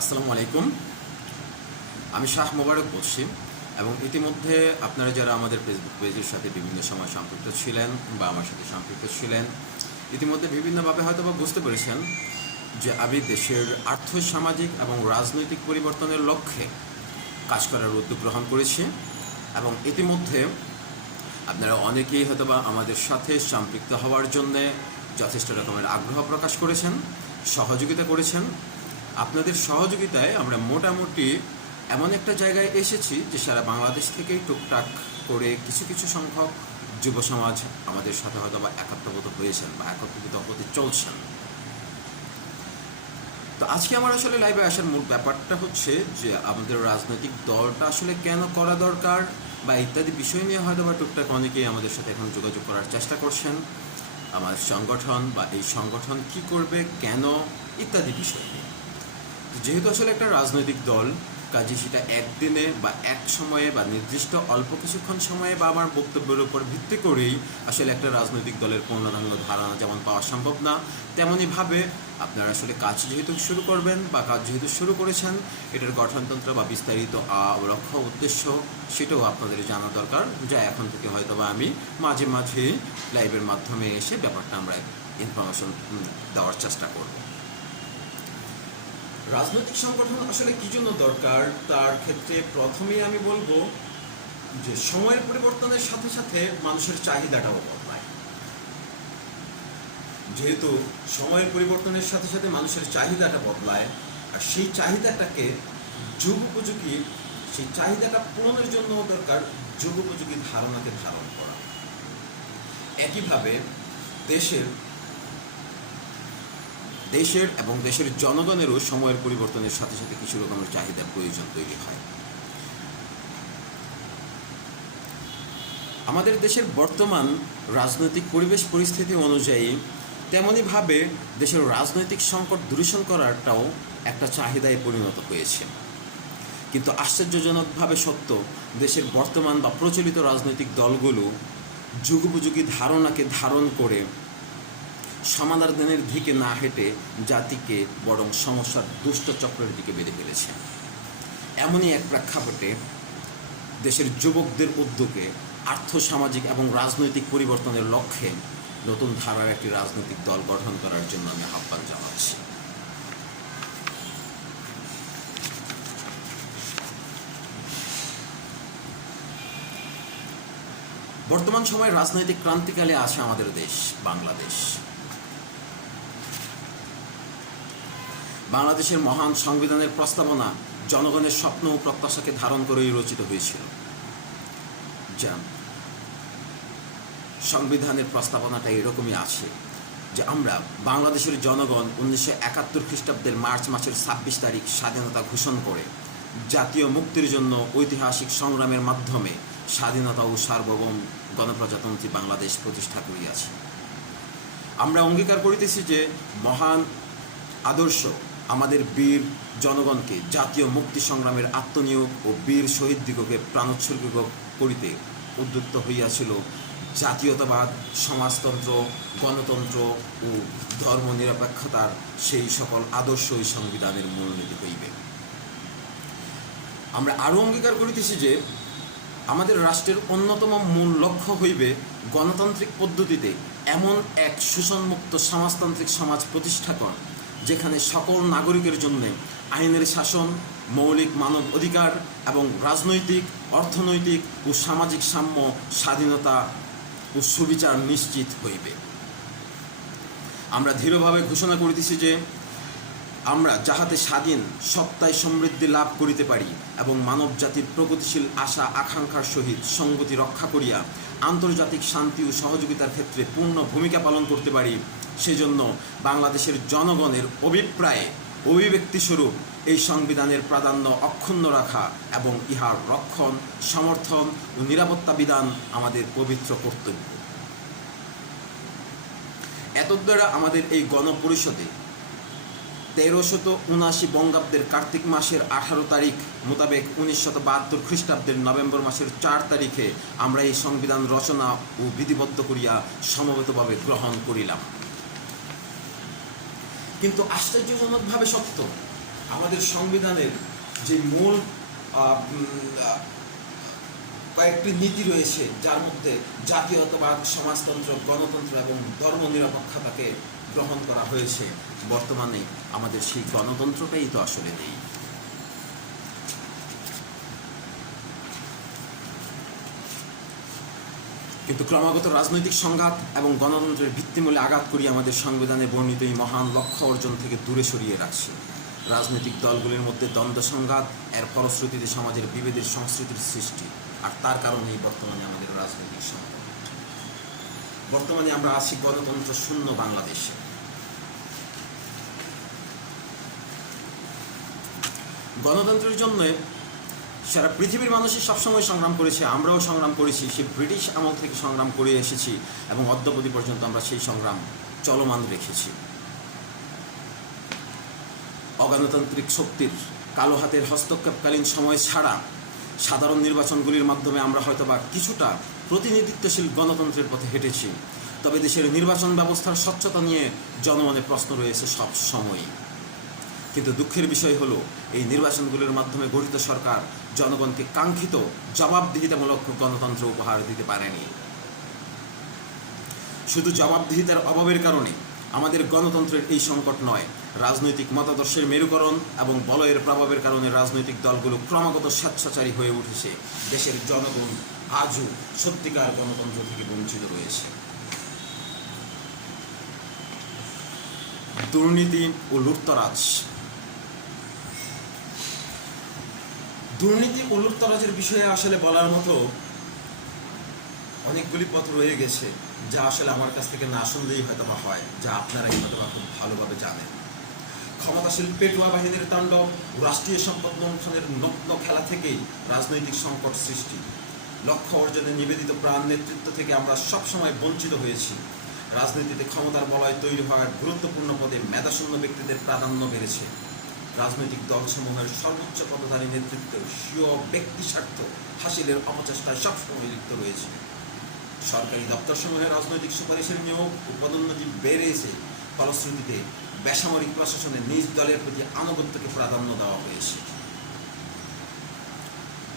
আসসালামু আলাইকুম। আমি শাহ মোবারক বলছি এবং ইতিমধ্যে আপনারা যারা আমাদের ফেসবুক পেজের সাথে বিভিন্ন সময় সম্পৃক্ত ছিলেন বা আমার সাথে সম্পৃক্ত ছিলেন, ইতিমধ্যে বিভিন্নভাবে হয়তো বা বুঝতে পেরেছেন যে আমি দেশের আর্থসামাজিক এবং রাজনৈতিক পরিবর্তনের লক্ষ্যে কাজ করার উদ্যোগ গ্রহণ করেছি এবং ইতিমধ্যে আপনারা অনেকেই হয়তো বা আমাদের সাথে সম্পৃক্ত হওয়ার জন্যে যথেষ্ট রকমের আগ্রহ প্রকাশ করেছেন, সহযোগিতা করেছেন। আপনাদের সহযোগিতায় আমরা মোটামুটি এমন একটা জায়গায় এসেছি যে সারা বাংলাদেশ থেকেই টুকটাক করে কিছু কিছু সংখ্যক যুব সমাজ আমাদের সাথে হয়তো বা একাত্মবোধ হয়েছেন বা একত্রিত হতে চলছেন। তো আজকে আমার আসলে লাইভে আসার মূল ব্যাপারটা হচ্ছে যে আমাদের রাজনৈতিক দলটা আসলে কেন করা দরকার বা ইত্যাদি বিষয় নিয়ে হয়তো বা টুকটাক অনেকেই আমাদের সাথে এখন যোগাযোগ করার চেষ্টা করছেন। আমার সংগঠন বা এই সংগঠন কি করবে, কেন, ইত্যাদি বিষয় নিয়ে। যেহেতু আসলে একটা রাজনৈতিক দল, কাজে সেটা একদিনে বা এক সময়ে বা নির্দিষ্ট অল্প কিছুক্ষণ সময়ে বা আমার বক্তব্যের উপর ভিত্তি করেই আসলে একটা রাজনৈতিক দলের পূর্ণাঙ্গ ধারণা যেমন পাওয়া সম্ভব না, তেমনইভাবে আপনারা আসলে কাজ যেহেতু শুরু করবেন বা কাজ যেহেতু শুরু করেছেন, এটার গঠনতন্ত্র বা বিস্তারিত লক্ষ্য উদ্দেশ্য সেটাও আপনাদের জানা দরকার, যা এখন থেকে হয়তো বা আমি মাঝে মাঝে লাইভের মাধ্যমে এসে ব্যাপারটা আমরা ইনফরমেশন দেওয়ার চেষ্টা করব। রাজনৈতিক সংগঠন আসলে কি জন্য দরকার তার ক্ষেত্রে প্রথমেই আমি বলবো যে সময়ের পরিবর্তনের সাথে সাথে মানুষের চাহিদাটাও বদলায়। যেহেতু সময়ের পরিবর্তনের সাথে সাথে মানুষের চাহিদাটা বদলায়, আর সেই চাহিদাটাকে যুগোপযোগী, সেই চাহিদাটা পূরণের জন্য দরকার যুগোপযোগী ধারণাকে ধারণ করা। একইভাবে দেশের এবং দেশের জনগণেরও সময়ের পরিবর্তনের সাথে সাথে কিছু রকমের চাহিদার প্রয়োজন তৈরি হয়। আমাদের দেশের বর্তমান রাজনৈতিক পরিবেশ পরিস্থিতি অনুযায়ী তেমনইভাবে দেশের রাজনৈতিক সংকট দূরীকরণ করাটাও একটা চাহিদায় পরিণত হয়েছে। কিন্তু আশ্চর্যজনকভাবে সত্য, দেশের বর্তমান বা প্রচলিত রাজনৈতিক দলগুলো যুগোপযোগী ধারণাকে ধারণ করে সমাধানের দিকে না হেঁটে জাতিকে বরং সমস্যার দুষ্ট চক্রের দিকে বেঁধে ফেলেছে। এমনই এক প্রেক্ষাপটে দেশের যুবকদের উদ্যোগে আর্থসামাজিক এবং রাজনৈতিক পরিবর্তনের লক্ষ্যে নতুন ধারার একটি রাজনৈতিক দল গঠন করার জন্য আমি আহ্বান জানাচ্ছি। বর্তমান সময়ে রাজনৈতিক ক্রান্তিকালে আছে আমাদের দেশ বাংলাদেশ। বাংলাদেশের মহান সংবিধানের প্রস্তাবনা জনগণের স্বপ্ন ও প্রত্যাশাকে ধারণ করেই রচিত হয়েছিল। যা সংবিধানের প্রস্তাবনাটা এরকমই আছে যে আমরা বাংলাদেশের জনগণ 1971 খ্রিস্টাব্দের মার্চ মাসের 26 তারিখ স্বাধীনতা ঘোষণা করে জাতীয় মুক্তির জন্য ঐতিহাসিক সংগ্রামের মাধ্যমে স্বাধীনতা ও সার্বভৌম গণপ্রজাতন্ত্রী বাংলাদেশ প্রতিষ্ঠা করিয়াছি। আমরা অঙ্গীকার করিতেছি যে মহান আদর্শ আমাদের বীর জনগণকে জাতীয় মুক্তি সংগ্রামের আত্মনিয়োগ ও বীর শহীদ দিগকে প্রাণোৎসর্গ করিতে উদ্যুক্ত হইয়াছিল। জাতীয়তাবাদ, সমাজতন্ত্র, গণতন্ত্র ও ধর্মনিরপেক্ষতার সেই সকল আদর্শই সংবিধানের মূলনীতি হইবে। আমরা আরও অঙ্গীকার করিতেছি যে আমাদের রাষ্ট্রের অন্যতম মূল লক্ষ্য হইবে গণতান্ত্রিক পদ্ধতিতে এমন এক শোষণমুক্ত সমাজতান্ত্রিক সমাজ প্রতিষ্ঠাকরণ, যেখানে সকল নাগরিকের জন্য আইনের শাসন, মৌলিক মানব অধিকার এবং রাজনৈতিক, অর্থনৈতিক ও সামাজিক সাম্য, স্বাধীনতা ও সুবিচার নিশ্চিত হইবে। আমরা দৃঢ়ভাবে ঘোষণা করিতেছি যে আমরা যাহাতে স্বাধীন সত্তায় সমৃদ্ধি লাভ করিতে পারি এবং মানব জাতির প্রগতিশীল আশা আকাঙ্ক্ষার সহিত সঙ্গতি রক্ষা করিয়া আন্তর্জাতিক শান্তি ও সহযোগিতার ক্ষেত্রে পূর্ণ ভূমিকা পালন করতে পারি, সেজন্য বাংলাদেশের জনগণের অভিব্যক্তিস্বরূপ এই সংবিধানের প্রাধান্য অক্ষুণ্ণ রাখা এবং ইহার রক্ষণ, সমর্থন ও নিরাপত্তা বিধান আমাদের পবিত্র কর্তব্য। এতদ্বারা আমাদের এই গণপরিষদে 1379 বঙ্গাব্দের কার্তিক মাসের 18 তারিখ মোতাবেক 1972 খ্রিস্টাব্দের নভেম্বর মাসের 4 তারিখে আমরা এই সংবিধান রচনা ও বিধিবদ্ধ করিয়া সমবেতভাবে গ্রহণ করিলাম। কিন্তু আশ্চর্যজনকভাবে সত্য, আমাদের সংবিধানের যে মূল কয়েকটি নীতি রয়েছে, যার মধ্যে জাতীয়তাবাদ, সমাজতন্ত্র, গণতন্ত্র এবং ধর্মনিরপেক্ষতাকে গ্রহণ করা হয়েছে, বর্তমানে আমাদের সেই গণতন্ত্রটাই তো আসলে নেই। কিন্তু ক্রমাগত রাজনৈতিক সংঘাত এবং গণতন্ত্রের ভিত্তিমূলে আঘাত করিয়ে আমাদের সংবিধানে বর্ণিত এই মহান লক্ষ্য অর্জন থেকে দূরে সরিয়ে রাখছে। রাজনৈতিক দলগুলির মধ্যে দ্বন্দ্ব সংঘাত, এর ফলশ্রুতিতে সমাজের বিভেদের সংস্কৃতির সৃষ্টি, আর তার কারণেই বর্তমানে আমাদের রাজনৈতিক সংকট। বর্তমানে আমরা আছি গণতন্ত্র শূন্য বাংলাদেশে। গণতন্ত্রের জন্য সারা পৃথিবীর মানুষই সবসময় সংগ্রাম করেছে, আমরাও সংগ্রাম করেছি। সে ব্রিটিশ আমল থেকে সংগ্রাম করে এসেছি এবং অদ্যাবধি পর্যন্ত আমরা সেই সংগ্রাম চলমান রেখেছি। অগণতান্ত্রিক শক্তির কালো হাতের হস্তক্ষেপকালীন সময় ছাড়া সাধারণ নির্বাচনগুলির মাধ্যমে আমরা হয়তোবা কিছুটা প্রতিনিধিত্বশীল গণতন্ত্রের পথে হেঁটেছি। তবে দেশের নির্বাচন ব্যবস্থার স্বচ্ছতা নিয়ে জনমনে প্রশ্ন রয়েছে সব সময়ই। কিন্তু দুঃখের বিষয় হলো, এই নির্বাচনগুলোর মাধ্যমে গঠিত সরকার জনগণকে কাঙ্ক্ষিত জবাবদিহিতামূলক গণতন্ত্র উপহার দিতে পারেনি। শুধু জবাবদিহিতার অভাবের কারণে আমাদের গণতন্ত্রের এই সংকট নয়, রাজনৈতিক মতাদর্শের মেরুকরণ এবং বলয়ের প্রভাবের কারণে রাজনৈতিক দলগুলো ক্রমাগত স্বেচ্ছাচারী হয়ে উঠেছে। দেশের জনগণ আজও সত্যিকার গণতন্ত্র থেকে বঞ্চিত রয়েছে। দুর্নীতি ও লুটতরাজ। দুর্নীতি ও লুটতরাজের বিষয়ে আসলে বলার মতো অনেকগুলি পথ রয়ে গেছে, যা আসলে আমার কাছ থেকে না শুনলেই হয়তো বা হয়, যা আপনারাই হয়তো বা খুব ভালোভাবে জানেন। ক্ষমতাশীল পেটুয়া বাহিনীর তাণ্ডব, রাষ্ট্রীয় সম্পদ লুণ্ঠনের নগ্ন খেলা থেকেই রাজনৈতিক সংকট সৃষ্টি। লক্ষ্য অর্জনে নিবেদিত প্রাণ নেতৃত্ব থেকে আমরা সবসময় বঞ্চিত হয়েছি। রাজনীতিতে ক্ষমতার বলয় তৈরি হওয়ার গুরুত্বপূর্ণ পদে মেধাশূন্য ব্যক্তিদের প্রাধান্য বেড়েছে। রাজনৈতিক দলসমূহের সর্বোচ্চ পদধারী নেতৃত্ব স্বীয় ব্যক্তি স্বার্থ হাসিলের অপচেষ্টায় সবসময় লিপ্ত রয়েছে। সরকারি দপ্তরসমূহে রাজনৈতিক সুপারিশের নিয়োগ ও পদোন্নতি বেড়েছে। ফলশ্রুতিতে বেসামরিক প্রশাসনে নিজ দলের প্রতি আনুগত্যকে প্রাধান্য দেওয়া হয়েছে।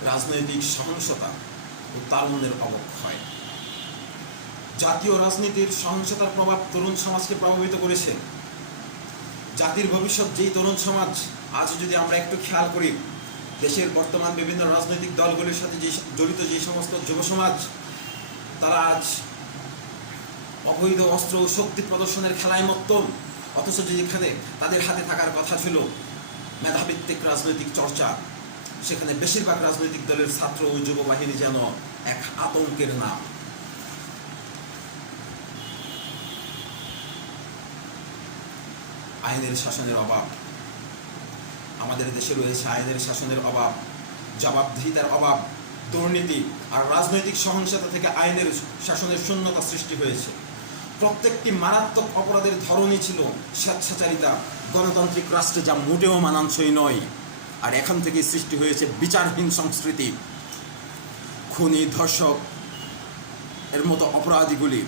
রাজনৈতিক সহিংসতা ও তারুণ্যের অবক্ষয়। জাতীয় রাজনীতির সহিংসতার প্রভাব তরুণ সমাজকে প্রভাবিত করেছে। জাতির ভবিষ্যৎ যেই তরুণ সমাজ, আজ যদি আমরা একটু খেয়াল করি, দেশের বর্তমান বিভিন্ন রাজনৈতিক দলগুলির সাথে যে জড়িত যে সমস্ত যুব সমাজ, তারা আজ অবৈধ অস্ত্র ও শক্তি প্রদর্শনের খেলায় মত্ত, অথচ যেখানে তাদের হাতে থাকার কথা ছিল মেধাভিত্তিক রাজনৈতিক চর্চা, সেখানে বেশিরভাগ রাজনৈতিক দলের ছাত্র ও যুব বাহিনী যেন এক আতঙ্কের নাম। আইনের শাসনের অভাব। আমাদের দেশে রয়েছে আইনের শাসনের অভাব, জবাবদিহিতার অভাব, দুর্নীতি আর রাজনৈতিক সহিংসতা থেকে আইনের শাসনের শূন্যতা সৃষ্টি হয়েছে। প্রত্যেকটি মারাত্মক অপরাধের ধরনই ছিল স্বেচ্ছাচারিতা, গণতান্ত্রিক রাষ্ট্রে যা মোটেও মানানসই নয়। আর এখান থেকেই সৃষ্টি হয়েছে বিচারহীন সংস্কৃতি। খুনি, ধর্ষক এর মতো অপরাধীগুলি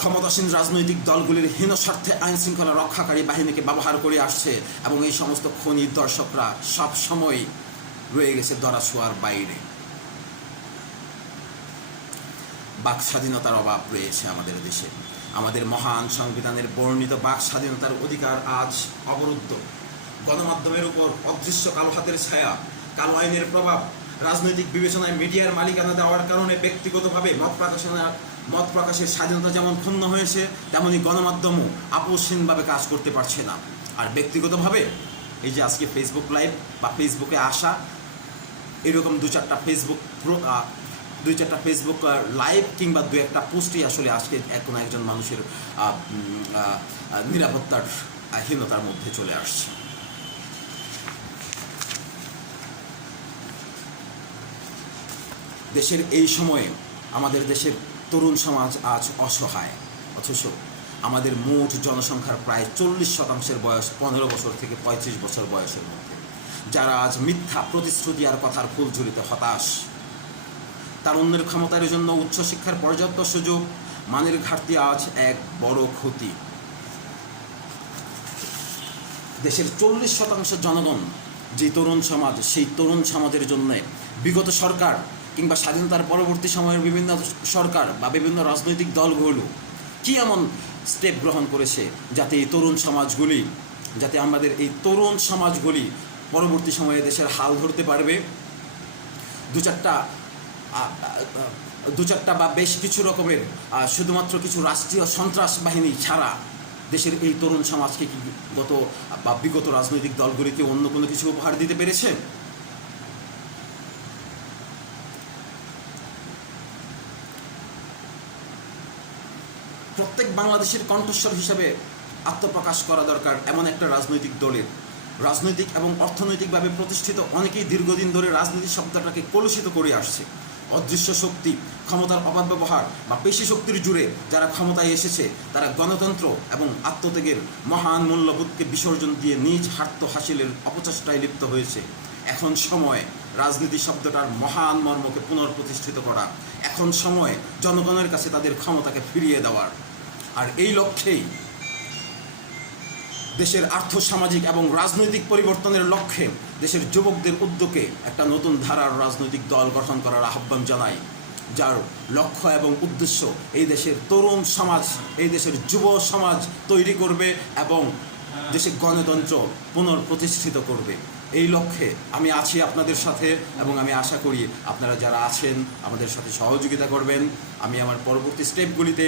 ক্ষমতাসীন রাজনৈতিক দলগুলির হীন স্বার্থে আইন শৃঙ্খলা রক্ষাকারী বাহিনীকে ব্যবহার করে আসছে, এবং এই সমস্ত খুনি দর্শকরা সব সময় রয়ে গেছে ধরাছোঁয়ার বাইরে। বাক স্বাধীনতার অভাব রয়েছে আমাদের দেশে। আমাদের মহান সংবিধানের বর্ণিত বাক স্বাধীনতার অধিকার আজ অবরুদ্ধ। গণমাধ্যমের উপর অদৃশ্য কালো হাতের ছায়া, কালো আইনের প্রভাব, রাজনৈতিক বিবেচনায় মিডিয়ার মালিকানা দেওয়ার কারণে ব্যক্তিগতভাবে মত প্রকাশের স্বাধীনতা যেমন ক্ষুণ্ণ হয়েছে, তেমনি গণমাধ্যমও আপোষহীনভাবে কাজ করতে পারছে না। আর ব্যক্তিগতভাবে এই যে আজকে ফেসবুক লাইভ বা ফেসবুকে আসা, এরকম দু চারটা ফেসবুক লাইভ কিংবা দু একটা পোস্টই আসলে আজকে কোনো একজন মানুষের নিরাপত্তার হীনতার মধ্যে চলে আসছে। দেশের এই সময়ে আমাদের দেশের তরুণ সমাজ আজ অসহায়, অথচ আমাদের মোট জনসংখ্যার প্রায় 40% বয়স 15 বছর থেকে 35 বছর বয়সের মধ্যে, যারা আজ মিথ্যা প্রতিশ্রুতি আর কথার ফুলঝুরিতে হতাশ। তারুণ্যের ক্ষমতার জন্য উচ্চশিক্ষার পর্যাপ্ত সুযোগ, মানের ঘাটতি আজ এক বড় ক্ষতি। দেশের 40% জনগণ যে তরুণ সমাজ, সেই তরুণ সমাজের জন্যে বিগত সরকার কিংবা স্বাধীনতার পরবর্তী সময়ের বিভিন্ন সরকার বা বিভিন্ন রাজনৈতিক দলগুলো কী এমন স্টেপ গ্রহণ করেছে যাতে এই তরুণ সমাজগুলি, যাতে আমাদের এই তরুণ সমাজগুলি পরবর্তী সময়ে দেশের হাল ধরতে পারবে। দু চারটা বা বেশ কিছু রকমের শুধুমাত্র কিছু রাষ্ট্রীয় সন্ত্রাস বাহিনী ছাড়া দেশের এই তরুণ সমাজকে কি গত বা বিগত রাজনৈতিক দলগুলিকে অন্য কোনো কিছু উপহার দিতে পেরেছে? প্রত্যেক বাংলাদেশের কণ্ঠস্বর হিসেবে আত্মপ্রকাশ করা দরকার এমন একটা রাজনৈতিক দলের। রাজনৈতিক এবং অর্থনৈতিকভাবে প্রতিষ্ঠিত অনেকেই দীর্ঘদিন ধরে রাজনীতি শব্দটাকে কলুষিত করে আসছে। অদৃশ্য শক্তি, ক্ষমতার অপব্যবহার বা পেশি শক্তির জুড়ে যারা ক্ষমতায় এসেছে, তারা গণতন্ত্র এবং আত্মত্যাগের মহান মূল্যবোধকে বিসর্জন দিয়ে নিজ স্বার্থ হাসিলের অপচেষ্টায় লিপ্ত হয়েছে। এখন সময় রাজনীতি শব্দটার মহান মর্মকে পুনঃপ্রতিষ্ঠিত করা, এখন সময় জনগণের কাছে তাদের ক্ষমতাকে ফিরিয়ে দেওয়ার। আর এই লক্ষ্যেই দেশের আর্থসামাজিক এবং রাজনৈতিক পরিবর্তনের লক্ষ্যে দেশের যুবকদের উদ্যোগে একটা নতুন ধারার রাজনৈতিক দল গঠন করার আহ্বান জানাই, যার লক্ষ্য এবং উদ্দেশ্য এই দেশের তরুণ সমাজ, এই দেশের যুব সমাজ তৈরি করবে এবং দেশে গণতন্ত্র পুনঃপ্রতিষ্ঠিত করবে। এই লক্ষ্যে আমি আছি আপনাদের সাথে এবং আমি আশা করি আপনারা যারা আছেন আমাদের সাথে সহযোগিতা করবেন। আমি আমার পরবর্তী স্টেপগুলিতে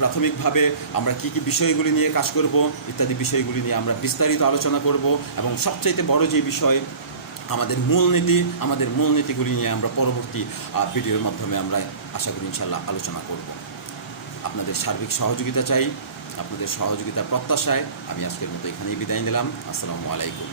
প্রাথমিকভাবে আমরা কী কী বিষয়গুলি নিয়ে কাজ করব ইত্যাদি বিষয়গুলি নিয়ে আমরা বিস্তারিত আলোচনা করব এবং সবচাইতে বড় যে বিষয় আমাদের মূলনীতিগুলি নিয়ে আমরা পরবর্তী ভিডিওর মাধ্যমে আমরা আশা করি ইনশাআল্লাহ আলোচনা করব। আপনাদের সার্বিক সহযোগিতা চাই, আপনাদের সহযোগিতার প্রত্যাশায় আমি আজকের মতো এখানেই বিদায় নিলাম। আসসালামু আলাইকুম।